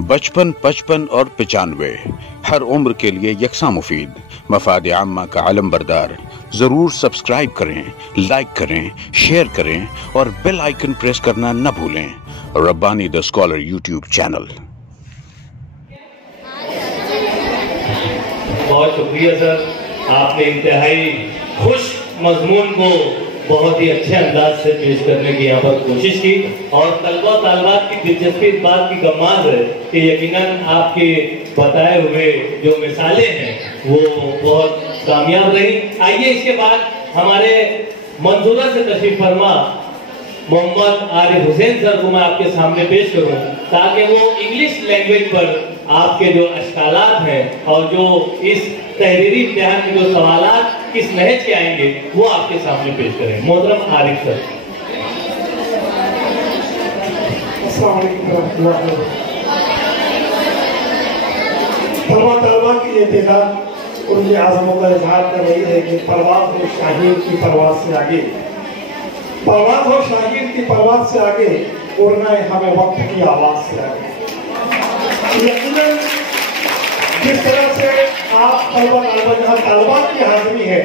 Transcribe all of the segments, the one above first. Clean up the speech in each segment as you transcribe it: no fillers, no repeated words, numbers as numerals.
बचपन, 55 और 95 हर उम्र के लिए यकसा मुफीद, मफाद आम्मा का आलम बरदार। जरूर सब्सक्राइब करें, लाइक करें, शेयर करें और बेल आइकन प्रेस करना न भूलें। Rabbani the scholar YouTube channel. बहुत शुक्रिया सर, आपने इंतहाई खुश मजमून को बहुत ही अच्छे अंदाज से पेश करने की यहाँ पर कोशिश की और तलबा तालबात की दिलचस्पी इस बात की गमाज है कि यकीनन आपके बताए हुए जो मिसालें हैं वो बहुत कामयाब रही। आइए इसके बाद हमारे मंजूरा से तशरीफ फरमा मोहम्मद आरिफ हुसैन सर को मैं आपके सामने पेश करूं ताकि वो इंग्लिश लैंग्वेज पर आपके जो अश्कालात हैं और जो इस तहरीरी इम्तिहान के जो सवालात किस नहज के आएंगे वो आपके सामने पेश करें। मोहतरम आरिफ सर। तलबा की ये तादाद उनकी आज़मों का इजहार कर रही है कि परवाज़ हो शाहीन की परवाज़ से आगे, परवाज़ हो शाहीन की परवाज़ से आगे, उड़ना है हमें वक्त की आवाज़ से आगे। यकीनन जिस तरह से आप तलबा की हाजिरी है,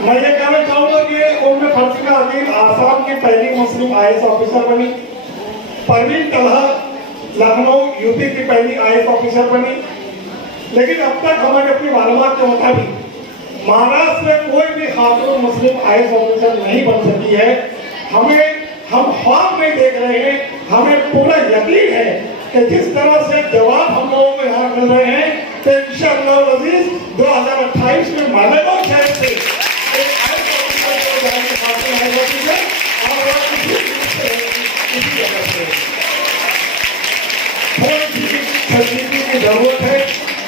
मैं ये कहना चाहूँगा कि उम्मे फरसीना अदील आसाम की पहली मुस्लिम IAS ऑफिसर बनी। परवीन तलहा लखनऊ यूपी की पहली IAS ऑफिसर बनी। लेकिन अब तक हमारे अपनी मालूमात के मुताबिक महाराष्ट्र में कोई भी खातून मुस्लिम IAS ऑफिसर नहीं बन सकी है। हम ख्वाब में देख रहे हैं, हमें पूरा यकीन है कि जिस तरह से जवाब हम लोगों को यहाँ मिल रहे हैं तो इंशाअल्लाह अज़ीज़ 2028 में मालेगांव शहर से की जरूरत है,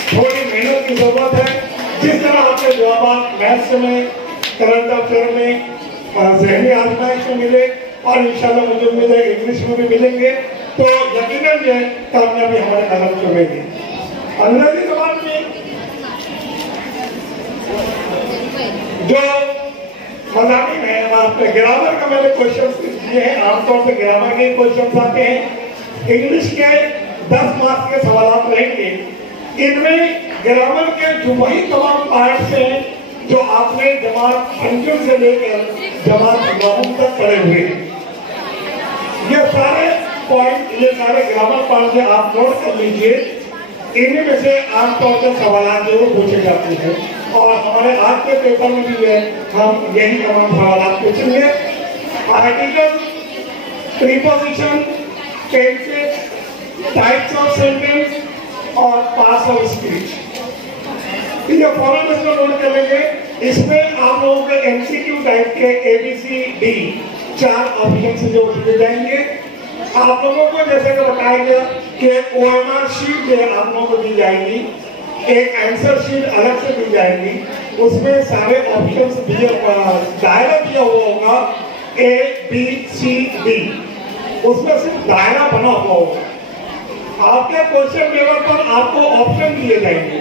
थोड़ी मेहनत की जरूरत है। जिस तरह आपके जवाब मैथ्स में, करंट अफेयर में, ज़हनी आजमाइश में मिले और इंशाल्लाह मुझे उम्मीद है इंग्लिश में भी मिलेंगे तो यकीनन ये कामयाबी हमारे कदम चुमेगी। अंग्रेजी जबान में जो मज़ामीन है आपने ग्रामर का मैंने क्वेश्चन दिए हैं, आमतौर से ग्रामर के क्वेश्चन आते हैं। इंग्लिश के 10 मार्क्स के सवाल रहेंगे। इनमें ग्रामर के जो वही तमाम पार्ट्स हैं जो आपने जमात पंचम से लेकर जमात नौम तक पढ़े हुए हैं। ये सारे पॉइंट, ये सारे ग्रामर पार्ट से आप नोट कर लीजिए। इन्हीं में से आमतौर पर सवाल जो पूछे जाते हैं और हमारे आज के पेपर में भी है, हम यही तमाम सवाल पूछेंगे। Article, preposition, tenses, types of sentence और पार्ट्स ऑफ स्पीच, ये फॉरन इसमें नोट कर लेंगे। इसमें आप लोगों के MCQ टाइप के ABCD 4 ऑप्शन जो दिए जाएंगे। आप लोगों को जैसे कि बताया गया कि OMR शीट जो आप लोगों को दी जाएगी, एक आंसर शीट अलग से दी जाएगी। उसमें सारे ऑप्शंस दिए, दायरा दिया हुआ होगा ABCD, उसमें सिर्फ दायरा बना हुआ होगा। आपके क्वेश्चन पेपर पर आपको ऑप्शन दिए जाएंगे,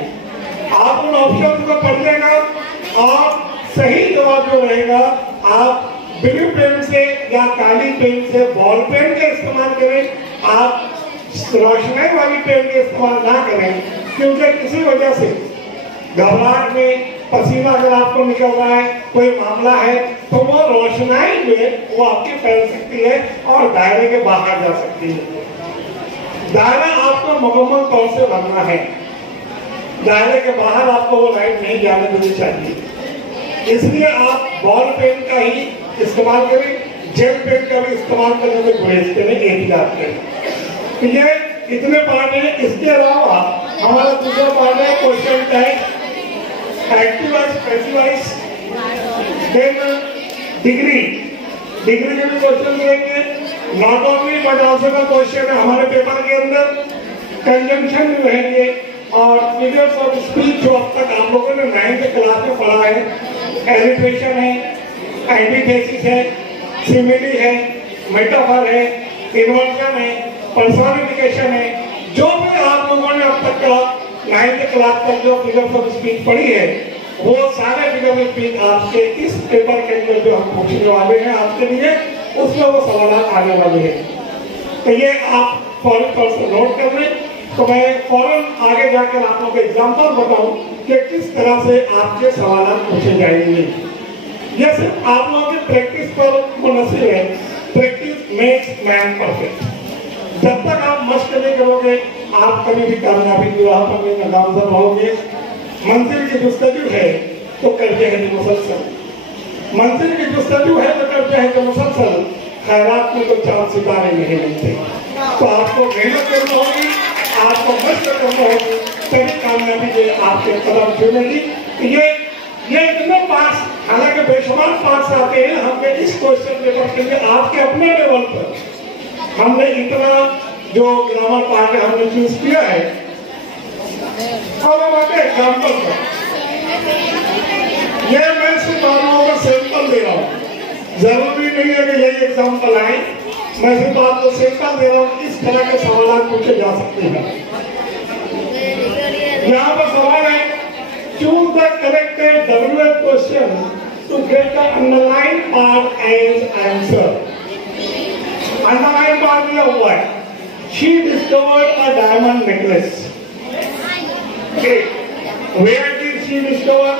आप उन ऑप्शन को पढ़िएगा और सही जवाब जो रहेगा आप ब्लू पेन से या काली पेन से, बॉल पेन का इस्तेमाल करें। आप रोशनाई वाली पेन का इस्तेमाल ना करें, क्योंकि किसी वजह से घबराहट में पसीना अगर आपको निकल रहा है, कोई मामला है, तो वो रोशनाई में वो आपकी फैल सकती है और दायरे के बाहर जा सकती है। दायरा आपको मुकम्मल तौर से भरना है, दायरे के बाहर आपको वो लाइट नहीं जाने देनी चाहिए। इसलिए आप बॉल पेन का ही इस्तेमाल करें, जेल पेन का भी इस्तेमाल करने में गुरेज करें, एहतियात करें। तो ये इतने पार्ट हैं। इसके अलावा हमारा दूसरा पार्ट है question type, activise, passivise, then degree के भी क्वेश्चन मिलेंगे। नॉट ओनली बट ऑल्सो का क्वेश्चन है हमारे पेपर के अंदर। कंजंक्शन भी रहेंगे और फिगर्स ऑफ स्पीच जो अब तक आप लोगों ने 9th क्लास में पढ़ा है, एलिट्रेशन है, एंटीथेसिस है, सिमिली है, मेटाफर है, इन्वर्जन है, पर्सोनिफिकेशन है। जो भी आप लोगों ने अब तक का 9th क्लास तक जो फिगर्स ऑफ स्पीच पढ़ी है, वो सारे फिगर्स ऑफ स्पीच आपके इस पेपर के अंदर जो हम पूछने वाले हैं आपके लिए, उसमें वो सवाल आने वाले हैं। तो ये आप फौरन से नोट कर लें, तो मैं फौरन आगे जाकर आप लोगों को एग्जाम्पल बताऊं कि किस तरह से आपके सवाल पूछे जाएंगे। यह सिर्फ आप लोगों की प्रैक्टिस पर मुनसिब है। Practice makes man perfect. जब तक आप मशक नहीं करोगे आप कभी भी कामयाबी की राह पर नहीं नामजद रहोगे। मंजिल की जुस्तजू है तो करते हैं मुसलसल, मंजिल की जुस्तजू है तो करते हैं मुसलसल, खैरात में तो चांद सितारे नहीं मिलते। तो आपको मेहनत करना होगी, आपको मशक करना होगी, तभी कामयाबी के आपके कदम चुनेगी। ये इतने पास, हालांकि बेशुमार पास आते हैं, हमने इस क्वेश्चन पेपर के लिए आपके अपने लेवल पर हमने इतना जो ग्रामर पार्ट हमने चूज किया है। अब हम आते एग्जाम्पल पर। ये मैं सिर्फ आप लोगों को सैंपल दे रहा हूँ, जरूरी नहीं है कि यही एग्जाम्पल आए। मैं सिर्फ आपको सैंपल दे रहा हूँ, इस तरह के सवाल पूछे जा सकते हैं। यहाँ पर सवाल है, choose the correct WH question to get the underline part as answer. Underline part दिया हुआ है, she discovered a diamond necklace. Okay, where did she discover?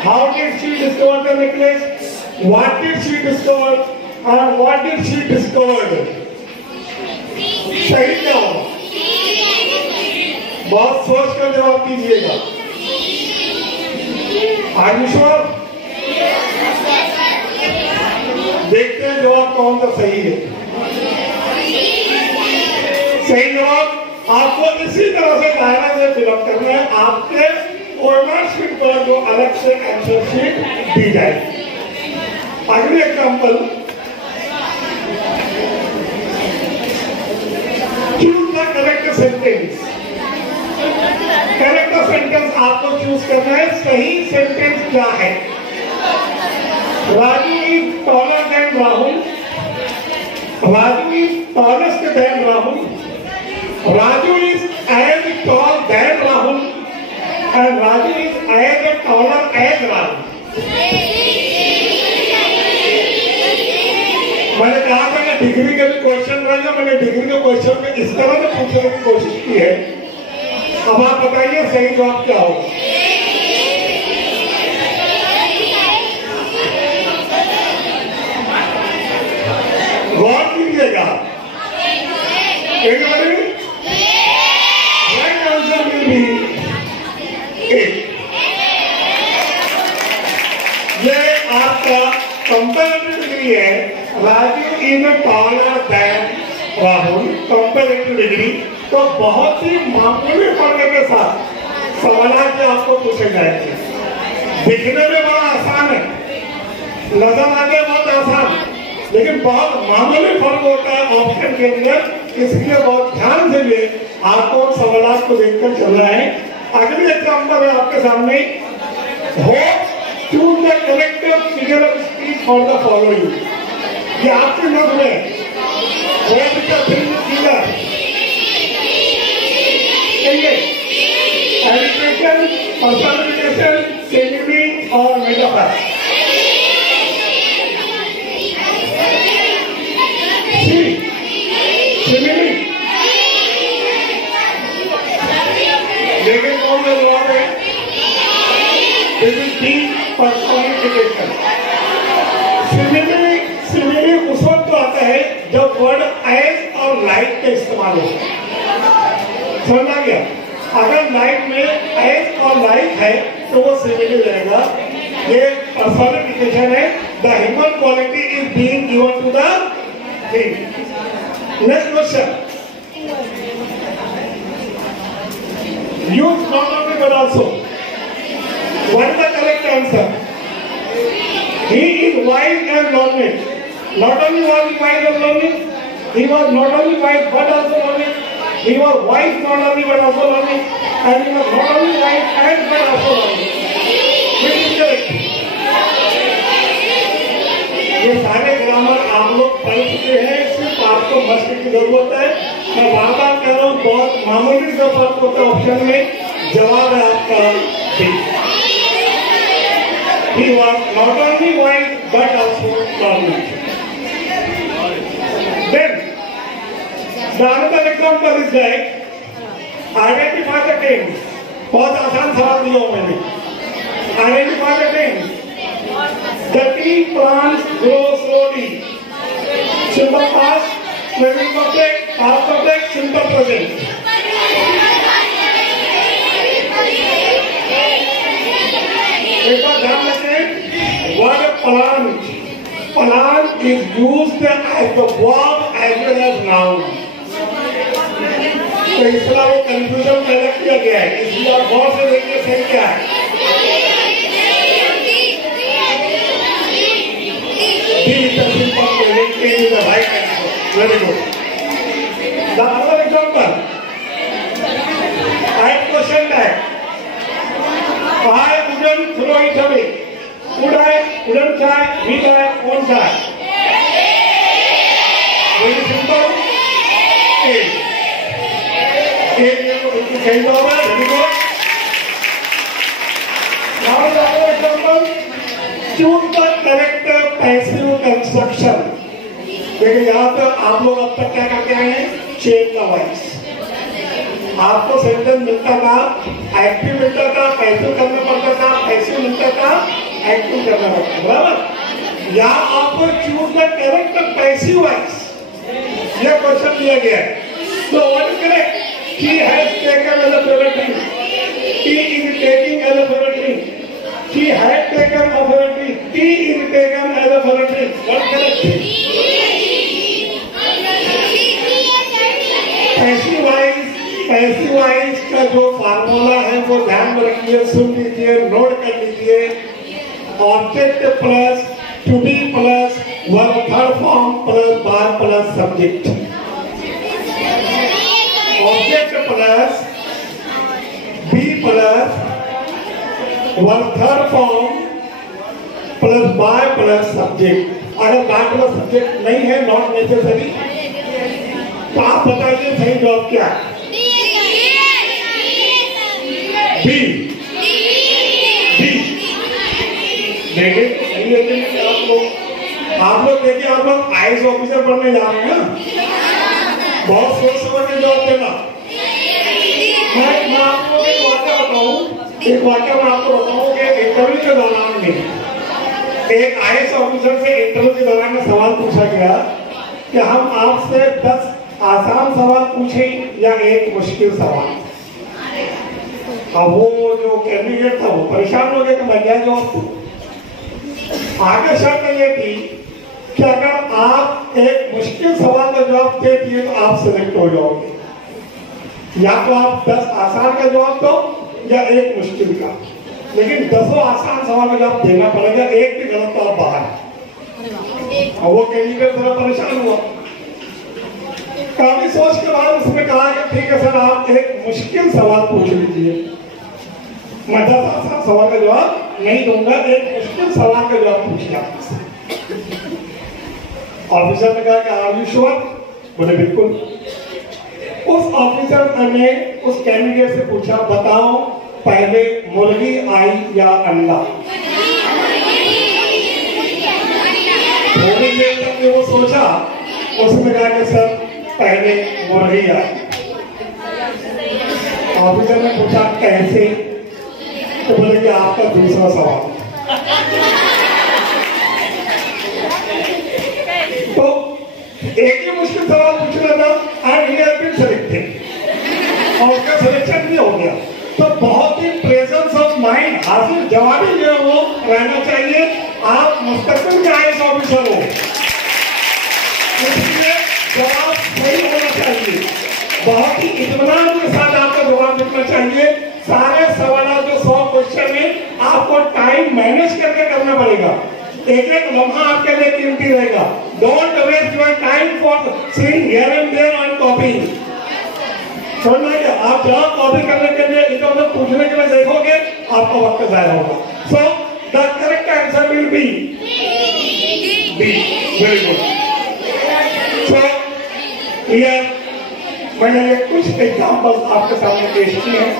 How did she discover the necklace? What did she discover? And what did she discover? सही क्या होगा? बहुत सोच कर जवाब दीजिएगा। Are you sure? देखते हैं जवाब कौन सा सही है। सही जवाब आपको इसी तरह से दायरा से फिलअप करना है। आपके ओएमआर शीट पर जो अलग से आंसर शीट दी जाएगी। अगली example, choose the correct sentence. Correct sentence आपको चूज करना है। सही सेंटेंस क्या है? Raju is taller than Rahul, Raju is tallest than Rahul, Raju is as tall than Rahul, and Raju is as taller as Rahul. मैंने कहा था कि डिग्री के भी क्वेश्चन रहेगा, मैंने डिग्री के क्वेश्चन में इस तरह से पूछने की कोशिश की है। अब आप बताइए सही जवाब क्या होगा? गौर कीजिएगा। ये आपका कंपैरेटिव डिग्री है। Raju is taller than Rahul, comparative degree. तो बहुत ही मामूली पढ़ने के साथ सवाल आपको पूछे जाएंगे। दिखने में बड़ा आसान है, नजर आने बहुत आसान, लेकिन बहुत मामूली फर्क होता है ऑप्शन के अंदर। इसलिए बहुत ध्यान से लिए आपको सवाल को देखकर चलना है। अगली एग्जाम्पल है आपके सामने, हो choose the correct figure of speech for the following. ये आपके नोट में एजुकेशन, पर्सनालिफिकेशन, सिमिली और मेटाफर। सिमिली लेकिन कौन सा जवाब है? This is D, personification. Simile उस वक्त आता है जब वर्ड एज और लाइक का इस्तेमाल हो। समझ आ गया? अगर लाइक में एज और लाइक है तो वो सिमिली रहेगा। ये पर्सनालिफिकेशन है। The human quality is being given to the thing. Next question, use not only but also. What is the correct answer? He is wise and learned. Not only was he wise and learned, he was not only wise but also learned. He was wise not only but also learned, and he was not only wise and but also learned. Which is correct? ये सारे grammar आप लोग पढ़ चुके हैं, सिर्फ आपको मशक की जरूरत है। मैं बार बार कह रहा हूँ, बहुत मामूली सा फर्क होता है ऑप्शन में। जवाब है आपका D. He was not only wise but also learned. Then The another example is like identify the things. बहुत आसान सवाल दिया हूँ मैंने. Identify the things. The tree plants grow slowly. Simple past, present perfect, past perfect, simple present. एक बार ध्यान रखें, word plant. Plant is used as the verb as well as noun. तो इसलिए वो कंफ्यूजन पैदा किया गया है, इसलिए आप गौर से देखिए सही क्या है. Very good. The other example, I have question that I wouldn't throw it away. Would I? Wouldn't try? Will I? Won't try? Very simple. Very good. Now the other example, choose the correct passive construction. देखिए यहाँ पे आप लोग अब तक क्या करते हैं, चेंज द वॉइस. आपको सेंटेंस मिलता था, एक्टिव मिलता था, पैसिव करना पड़ता था, पैसिव मिलता था, एक्टिव करना पड़ता था, बराबर. यहाँ आपको choose the correct passive voice, यह क्वेश्चन दिया गया है. तो what is correct? He has taken as a favorite drink. He is taking as a favorite drink. He had taken a favorite drink. He is taken as a favorite drink. What is correct? Passive voice का जो formula है वो ध्यान में रखिए, सुन लीजिए, note कर लीजिए. Object plus to be plus verb third form plus by plus subject. Object plus be plus verb third form plus by plus subject. अगर बार प्लस सब्जेक्ट नहीं है, नॉट नेसेसरी, तो आप बताइए सही जवाब क्या है? बी. देखिए आप लोग देखिए, आप लोग आईएएस ऑफिसर बनने जा रहे हैं ना, बहुत सोच समझ के जवाब देना. मैं आपको एक वाक्य बताऊं, एक वाक्य मैं आपको बताऊं कि इंटरव्यू के दौरान में एक आईएएस ऑफिसर से इंटरव्यू के दौरान में सवाल पूछा गया कि हम आपसे 10 आसान सवाल पूछें या एक मुश्किल सवाल. अब वो जो कैंडिडेट था वो परेशान हो गया कि मैं क्या जवाब दूं. आगे शर्त ये थी कि अगर आप एक मुश्किल सवाल का जवाब दे दिए तो आप सिलेक्ट हो जाओगे. या तो आप 10 आसान का जवाब दो या एक मुश्किल का, लेकिन 10 आसान सवाल का जवाब देना पड़ेगा. एक भी गलत तो आप बाहर. और वो कैंडिडेट थोड़ा परेशान हुआ. काफी सोच के बाद उसने कहा कि ठीक है सर, आप एक मुश्किल सवाल पूछ लीजिए. मैं 10 आसान सवाल का जवाब नहीं दूंगा, एक मुश्किल सवाल का जवाब पूछिए आपसे. ऑफिसर ने कहा कि आर यू श्योर? बोले बिल्कुल. उस ऑफिसर ने उस कैंडिडेट से पूछा, बताओ पहले मुर्गी आई या अंडा? थोड़ी देर तक वो सोचा, उसने कहा कि सर पहले मुर्गी आई. ऑफिसर ने पूछा कैसे? तो बोले कि आपका दूसरा सवाल. तो एक ही मुश्किल सवाल पूछना था, and he has been selected, और उसका सिलेक्शन भी हो गया. तो बहुत ही प्रेजेंस ऑफ माइंड, हासिल जवाबी जो है वो रहना चाहिए. आप मुस्तकिल के आईएएस ऑफिसर हो, इसलिए जवाब सही होना चाहिए. बहुत ही इत्मीनान के साथ आपका जवाब लिखना चाहिए. सारे सवाल जो 100 क्वेश्चन में आपको टाइम मैनेज करके करना पड़ेगा. एक एक लम्हा आपके लिए कीमती रहेगा. Don't waste your time for seeing here and there on copying. समझ गए? आप जवाब कॉपी करने के लिए इधर उधर पूछने के लिए देखोगे, आपका वक्त जाया होगा. So the correct answer will be B. Very good. So here मैंने कुछ एग्जांपल्स आपके सामने पेश किए हैं.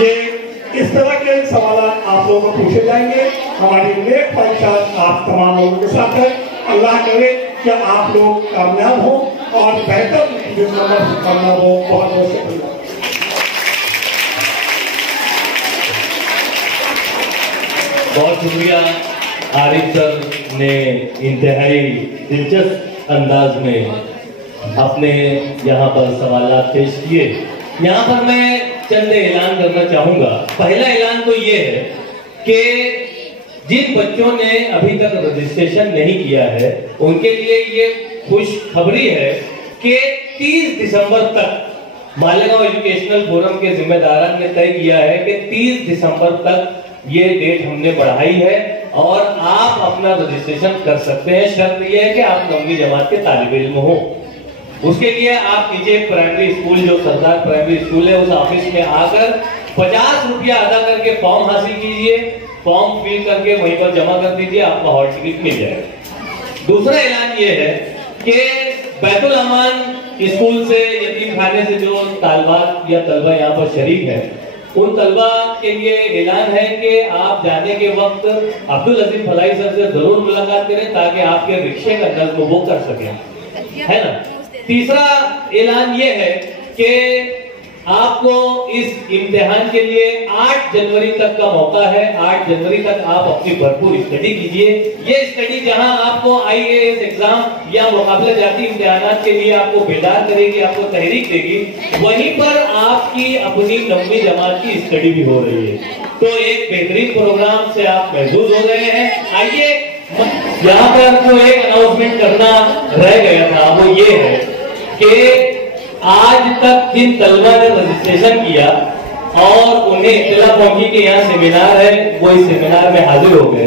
ये इस तरह के सवाल आप लोगों को पूछे जाएंगे. हमारी नेक ख्वाहिशात आप तमाम लोगों के साथ है. अल्लाह करे कि आप लोग कामयाब हो और बेहतर जिस नंबर से करना हो। बहुत बहुत शुक्रिया। बहुत शुक्रिया आरिफ सर ने इंतहाई दिलचस्प अंदाज में अपने यहाँ पर सवालात पेश किए। यहाँ पर मैं चंद ऐलान करना चाहूंगा। पहला ऐलान तो ये है कि जिन बच्चों ने अभी तक रजिस्ट्रेशन नहीं किया है उनके लिए ये खुशखबरी है कि 30 दिसंबर तक मालेगांव एजुकेशनल फोरम के जिम्मेदारान ने तय किया है कि 30 दिसंबर तक ये डेट हमने बढ़ाई है और आप अपना रजिस्ट्रेशन कर सकते हैं। शर्त यह है कि आप 9वीं जमात के तालिब इल्म हो। उसके लिए आप नीचे प्राइमरी स्कूल जो सरदार प्राइमरी स्कूल है उस ऑफिस में आकर 50 रुपया अदा करके फॉर्म हासिल कीजिए। फॉर्म फिल करके वहीं पर जमा कर दीजिए, आपको हॉल टिकट मिल जाएगा। दूसरा ऐलान ये है कि बैतुल अमान स्कूल से यतीम खाने से जो तालबात या तलबा यहाँ पर शरीक है उन तलबा के लिए ऐलान है कि आप जाने के वक्त अब्दुल अजीज फलाई सर से जरूर मुलाकात करें ताकि आपके रिक्शे का नज्म वो कर सकें, है ना। तीसरा ऐलान ये है कि आपको इस इम्तिहान के लिए 8 जनवरी तक का मौका है। 8 जनवरी तक आप अपनी भरपूर स्टडी कीजिए। ये स्टडी जहां आपको IAS एग्जाम या मुकाबला जाती इम्तिहानात के लिए आपको बेदार करेगी, आपको तहरीक देगी, वहीं पर आपकी अपनी 9वीं जमात की स्टडी भी हो रही है। तो एक बेहतरीन प्रोग्राम से आप महसूस हो रहे हैं। आइए यहाँ पर जो एक अनाउंसमेंट करना रह गया था वो ये है कि आज तक जिन तलबा ने रजिस्ट्रेशन किया और उन्हें इत्तला पहुंची कि यहाँ सेमिनार है, वो इस सेमिनार में हाजिर हो गए।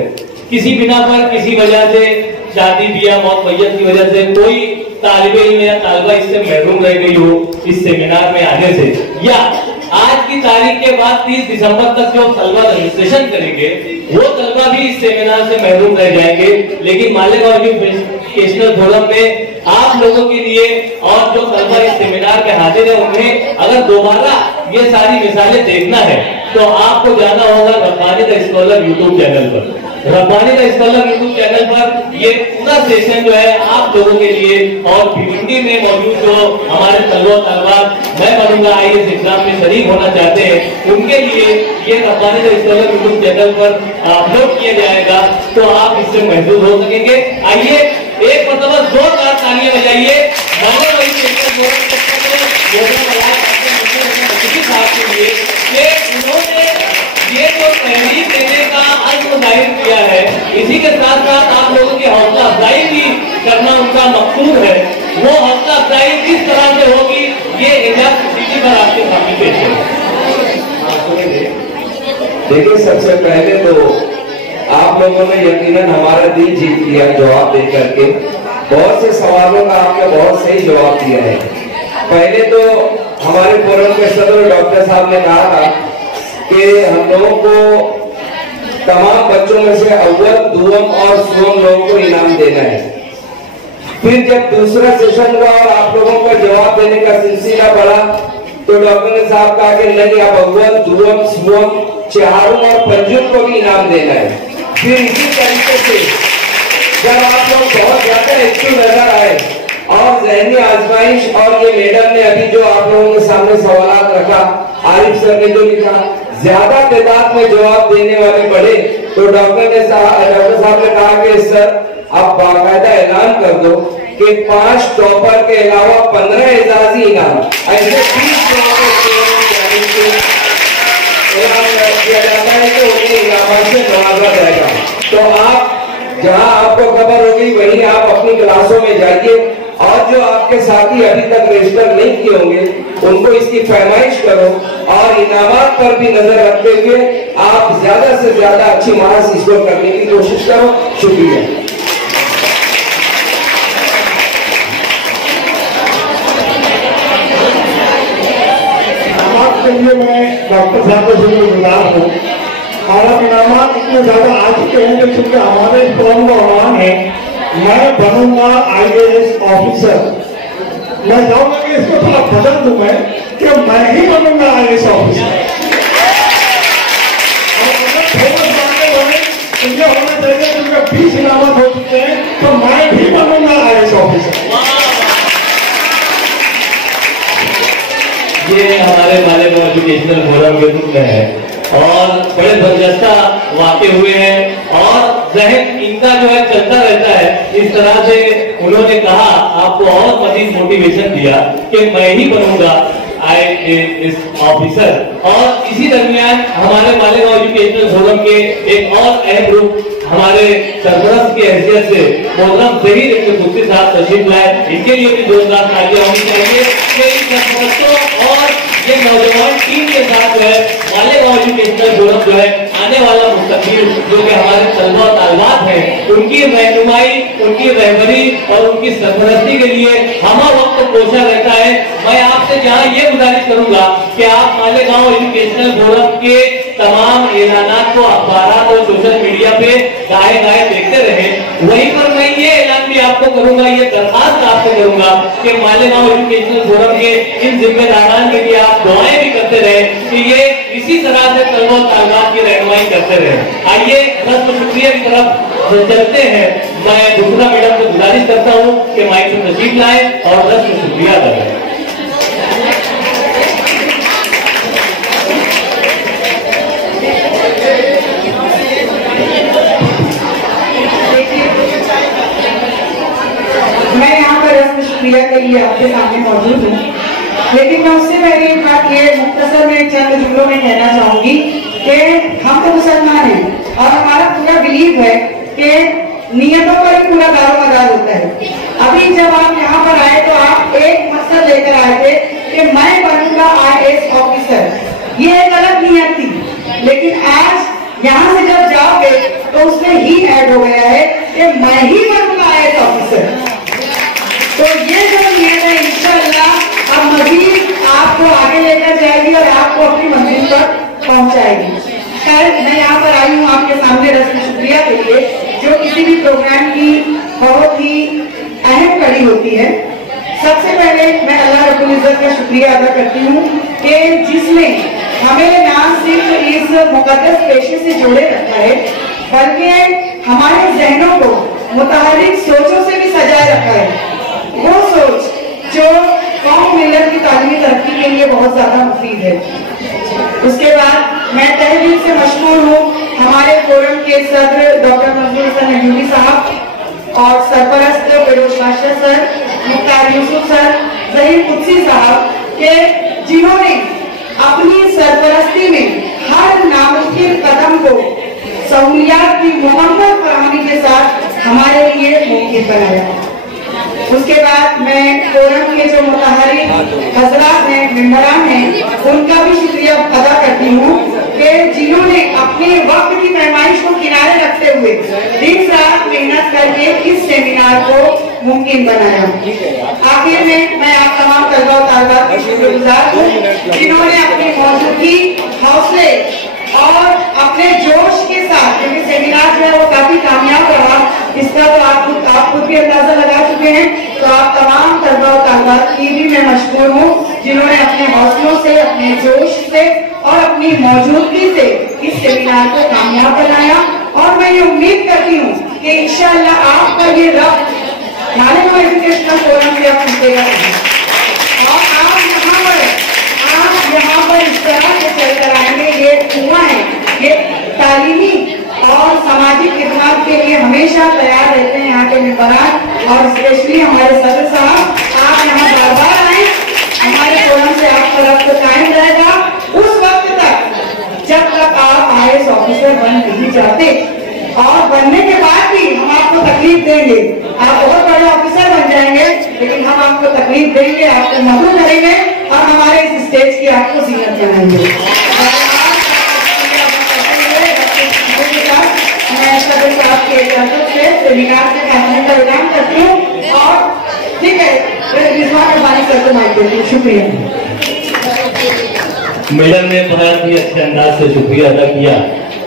किसी बिना पर किसी वजह से शादी ब्याह मौत मैयत की वजह से कोई तालिब इल्म या तालिबा इससे महरूम रह गई हो इस सेमिनार में आने से, या आज की तारीख के बाद 30 दिसंबर तक जो तलबा रजिस्ट्रेशन करेंगे वो तलबा भी इस सेमिनार से महरूम रह जाएंगे। लेकिन मालेगांव एजुकेशनल फोरम में आप लोगों के लिए और जो तलबा इस सेमिनार के हाजिर है उन्हें अगर दोबारा ये सारी मिसालें देखना है तो आपको जाना होगा Rabbani the scholar YouTube channel पर। Rabbani the scholar YouTube channel पर ये पूरा सेशन जो है आप लोगों के लिए और भिवंडी में मौजूद जो हमारे तलबा मैं बनूंगा IAS एग्जाम में शरीक होना चाहते हैं उनके लिए ये Rabbani the scholar YouTube channel पर अपलोड किया जाएगा, तो आप इससे महसूस हो सकेंगे। आइए एक मरतबा जोरदार तालियां बजाइए उन्होंने ये जो तहरीर देने का अज़्म जाहिर किया है, इसी के साथ साथ आप लोगों की हौसला अफजाई भी करना उनका मकसूद है। वो हौसला अफजाई किस तरह से होगी ये एजाज सीधी पर आपके सामने पेश है। देखिए, सबसे पहले तो आप लोगों ने यकीनन हमारा दिल जीत लिया जवाब दे करके। बहुत से सवालों का आपने बहुत सही जवाब दिया है। पहले तो हमारे फोरम के सदर डॉक्टर साहब ने कहा कि हम लोगों को तमाम बच्चों में से अव्वल, दुअम और सुअम लोगों को इनाम देना है। फिर जब दूसरा सेशन हुआ और आप लोगों का जवाब देने का सिलसिला बढ़ा तो डॉक्टर ने साहब कहा कि नहीं, आप अव्वल, दुअम, सुअम, चारों और पंजुम को भी इनाम देना है। फिर इसी तरीके से जब आप लोग बहुत ज्यादा एक्टिव नजर आए और ज़हनी आजमाइश और ये मैडम ने अभी जो आप लोगों के सामने सवाल रखा, आरिफ सर ने जो लिखा, ज्यादा तादाद में जवाब देने वाले बढ़े तो डॉक्टर साहब ने कहा कि सर आप बाकायदा ऐलान कर दो कि 5 टॉपर के अलावा 15 एजाजी इनाम ऐसे 30 किया जाता है तो उन्हें इनाम से नवाजा जाएगा। तो आप जहां आपको खबर होगी वहीं आप अपनी क्लासों में जाइए और जो आपके साथी अभी तक रजिस्टर नहीं किए होंगे उनको इसकी फरमाइश करो और इनामात पर भी नजर रखते हुए आप ज्यादा से ज्यादा अच्छी मार्क्स स्कोर करने की कोशिश करो। शुक्रिया। के लिए मैं डॉक्टर साहब को शुक्रगुजार हूँ। और अब इनाम इतने ज्यादा आ चुके हैं कि चूंकि हमारे फोरम का उन्वान है मैं बनूंगा IAS ऑफिसर, मैं चाहूंगा कि इसको थोड़ा बदल दूं मैं कि मैं ही बनूंगा IAS ऑफिसर। और अगर थोड़ा मांगे होने मुझे होना चाहिए क्योंकि 20 इनामत हो चुके हैं तो मैं भी बनूंगा IAS ऑफिसर। ये हमारे मालेगांव एजुकेशनल फोरम के रूप में है और बड़े बरजस्ता वाक़े हुए हैं और जहन इनका जो है चलता रहता है। इस तरह से उन्होंने कहा, आपको और मजीद मोटिवेशन दिया कि मैं ही बनूंगा IAS ऑफिसर। और इसी दरमियान हमारे मालेगांव एजुकेशनल फोरम के एक और अहम ग्रुप हमारे सरपरस्त की हैसियत से मोहतरम ज़हीर इब्न साहब तशरीफ लाए, इनके लिए भी जोरदार तालियां होनी चाहिए कि इन सरपरस्तों और ये नौजवान टीम के साथ जो है मालेगांव एजुकेशनल फोरम जो है आने वाला मुस्तकबिल जो कि हमारे तलबा और तालिबात हैं, उनकी रहनुमाई, उनकी रहबरी और उनकी सरपरस्ती के लिए हमारा वक्त कोशा रहता है। मैं आपसे जहाँ ये गुजारिश करूंगा कि आप मालेगांव एजुकेशनल फोरम के तमाम ऐलानात को अखबारात और सोशल मीडिया पे गाए देखते रहें। वहीं पर मैं ये ऐलान भी आपको करूंगा, ये दरखास्त आपसे करूंगा कि मालेगांव एजुकेशनल फोरम के इन जिम्मेदारान के लिए आप दुआएं भी करते रहे कि ये इसी तरह से तलबा और तालिबात की रहनुमाई करते रहे। आइए रस्म शुक्रिया की तरफ चलते हैं। मैं दूसरा मैडम को गुजारिश करता हूँ कि माइक से तशरीफ लाए और रस्म शुक्रिया करें। मैं यहाँ पर रस्म शुक्रिया के लिए आपके सामने मौजूद हूँ, लेकिन मैं उससे पहले एक बात ये मुख्तसर में चंद जुमलों में कहना चाहूंगी कि हम तो मुसलमान हैं और हमारा पूरा बिलीव है कि नियतों पर ही पूरा दारोमदार होता है। अभी जब आप यहाँ पर आए तो आप एक मकसद लेकर आए थे कि मैं बनूंगा IAS ऑफिसर। ये एक अलग नियत थी, लेकिन आज यहाँ से जब जाओगे तो उसमें ही ऐड हो गया है कि मैं ही बनूंगा IAS ऑफिसर। तो ये जो नियत है इंशाअल्लाह अब मजीद आपको आगे लेकर जाएगी और आपको अपनी मंजिल पर पहुंचाएगी। खैर, मैं यहाँ पर आई हूँ आपके सामने रस्म शुक्रिया के लिए, जो किसी भी प्रोग्राम की बहुत ही अहम कड़ी होती है। सबसे पहले मैं अल्लाह रब्बुल इज्जत का शुक्रिया अदा करती हूँ कि जिसने हमें ना सिर्फ इस मुकद्दस पेशे से जोड़े रखा है, बल्कि हमारे जहनों को मुतहर्रिक सोचों से भी सजाए रखा है। वो सोच जो कौम मिलत की तालीमी तरक्की के लिए बहुत ज्यादा मुफीद है। उसके बाद मैं तहे दिल से मशहूर हूँ हमारे फोरम के सदर डॉक्टर मंजूर हसन नजूमी साहब और सरपरस्त फिरोज बादशाह सर, मुख्तार यूसुफ सर, ज़हीर कुद्सी साहब के जिन्होंने अपनी सरपरस्ती में हर नामुमकिन कदम को सहूलियात की मुकम्मल फराहमी के साथ हमारे लिए मुमकिन बनाया। उसके बाद मैं फोरम के जो मुतहर्रिक हजरात हैं, मेंबरान हैं, उनका भी शुक्रिया अदा करती हूँ कि जिन्होंने अपने वक्त की पैमाइश को किनारे रखते हुए दिन रात मेहनत करके इस सेमिनार को मुमकिन बनाया। आखिर में मैं आप तमाम तलबा और तालिबात की शुक्रगुजार हूँ जिन्होंने अपनी मौजूदगी, हौसले और अपने जोश के साथ, क्योंकि सेमिनार जो है वो काफी कामयाब रहा, इसका तो आप खुद भी अंदाजा लगा चुके हैं। तो आप तमाम तलबा और तालिबात की भी मैं मशहूर हूँ जिन्होंने अपने हौसलों से, अपने जोश से और अपनी मौजूदगी से इस सेमिनार को कामयाब बनाया। और मैं ये उम्मीद करती हूँ कि इंशाअल्लाह आपका ये रब्त मालेगांव एजुकेशनल फोरम से आप मिलेगा और आप यहाँ पर इस तरह से चलकर आएंगे। ये कुआं है, ये तालीमी और सामाजिक खिदमत के लिए हमेशा तैयार रहते हैं यहाँ के मेंबरान और स्पेशली हमारे सदर साहब। आप यहाँ बार बार आए, हमारे फोरम से आपका रब्त कायम रहेगा उस वक्त तक जब तक आप IAS ऑफिसर बन नहीं जाते, और बनने के बाद भी हम आपको तकलीफ देंगे। आप बहुत बड़े ऑफिसर बन जाएंगे, लेकिन हम आपको तकलीफ देंगे, आपको मदद करेंगे और हमारे इस स्टेज की आपको जीनत बनाएंगे। मैं सदर साहब के इजाजत से सेमिनार से खाने का ऐलान करती हूँ और ठीक है, मेहरबानी करते माइक देती हूँ। शुक्रिया। मैडम ने बहुत ही अच्छे अंदाज से शुक्रिया अदा किया,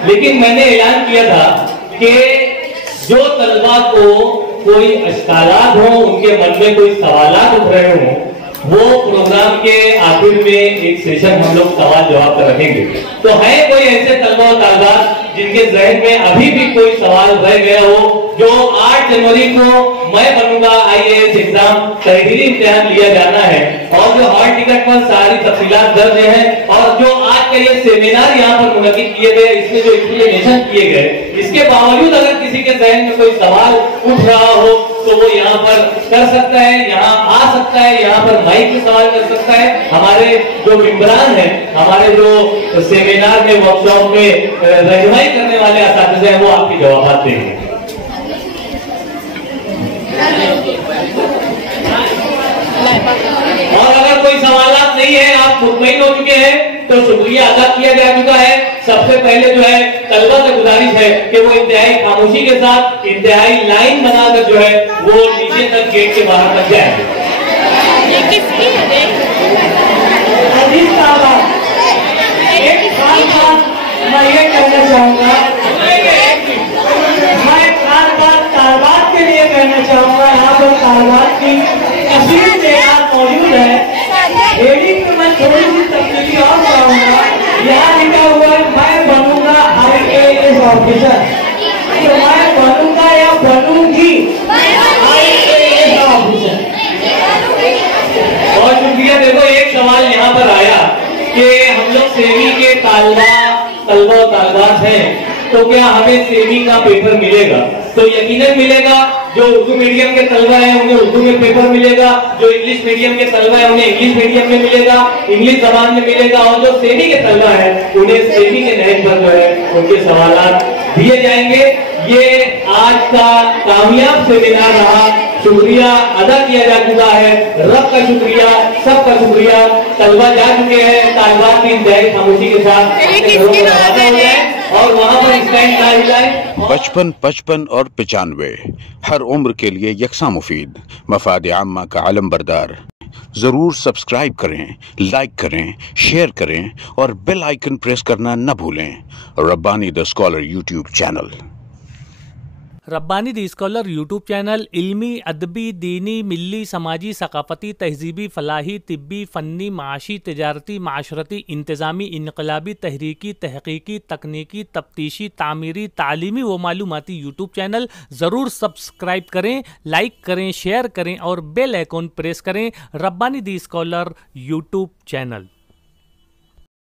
लेकिन मैंने ऐलान किया था कि जो तलबा को कोई अश्कालात हो, उनके मन में कोई सवालात उठ रहे हो, वो प्रोग्राम के आखिर में एक सेशन हम लोग सवाल जवाब का रखेंगे। तो है कोई ऐसे तलबा और तालिबात जिनके जहन में अभी भी कोई सवाल रह गया हो, जो 8 जनवरी को मैं बनूंगा IAS एग्जाम तहरीरी इम्तिहान लिया जाना है, और जो हॉल टिकट पर सारी तफसीलात दर्ज हैं, और जो आज का ये सेमिनार यहाँ पर मुनक्किद किए गए, इसमें जो एक्सप्लेनेशन किए गए, इसके बावजूद अगर किसी के जहन में कोई सवाल उठ रहा हो तो वो यहाँ पर कर सकता है, यहाँ आ सकता है, यहाँ पर माइक में सवाल कर सकता है। हमारे जो मेंबरान हैं, हमारे जो सेमिनार में वर्कशॉप में रहनुमाई करने वाले असातिज़े हैं, वो आपके जवाब देंगे। और अगर कोई सवालात नहीं है, आप मुतमईन हो चुके हैं, तो शुक्रिया अदा किया जा चुका है। सबसे पहले जो है तलबा से गुजारिश है कि वो इंतहाई खामोशी के साथ इंतहाई लाइन बनाकर जो है वो नीचे तक गेट के बाहर तक जाए। एक बात मैं ये कहना चाहूंगा, मैं एक बात तालबात के लिए कहना चाहूंगा। यहाँ पर तालबात की तस्वीर तैयार मौजूद है। हेडिंग में मैं थोड़ी सी तब्दीली और कराऊंगा। यहाँ लिखा हुआ है मैं बनूंगा IAS ऑफिसर, तो मैं बनूंगा या बनूंगी IAS ऑफिसर। बहुत शुक्रिया। देखो एक सवाल यहाँ पर आया कि हम लोग सेमी के तलबा तालबात हैं, तो क्या हमें सेमी का पेपर मिलेगा? तो यकीनन मिलेगा। जो उर्दू मीडियम के तलबा हैं उन्हें उर्दू में पेपर मिलेगा, जो इंग्लिश मीडियम के तलबा हैं उन्हें इंग्लिश मीडियम में मिलेगा, इंग्लिश जबान में मिलेगा, और जो सेमी के तलबा हैं उन्हें सेमी के नहज पर जो है उनके सवालात दिए जाएंगे। ये आज का कामयाब सेमिनार रहा। शुक्रिया अदा किया जा चुका है। रब का शुक्रिया, सबका शुक्रिया। तलबा जा चुके हैं, तालिबात भी इंतहाई खामोशी के साथ और वहाँ पर स्टैंड ना हिलाएं। 55, 55 और 95 हर उम्र के लिए यकसा मुफीद, मफाद आम्मा का आलम बरदार। जरूर सब्सक्राइब करें, लाइक करें, शेयर करें और बेल आइकन प्रेस करना न भूलें। Rabbani the scholar YouTube channel. Rabbani the scholar YouTube channel इल्मी, अदबी, दीनी, मिल्ली, समाजी, सकाफती, तहजीबी, फलाही, तिब्बी, फ़न्नी, माशी, तिजारती, माशरती, इंतज़ामी, इनकलाबी, तहरीकी, तहकीकी, तकनीकी, तफ्तीशी, तामीरी, तालीमी व मालूमाती यूट्यूब चैनल। ज़रूर सब्सक्राइब करें, लाइक करें, शेयर करें और बेल आइकन प्रेस करें। Rabbani the scholar YouTube channel.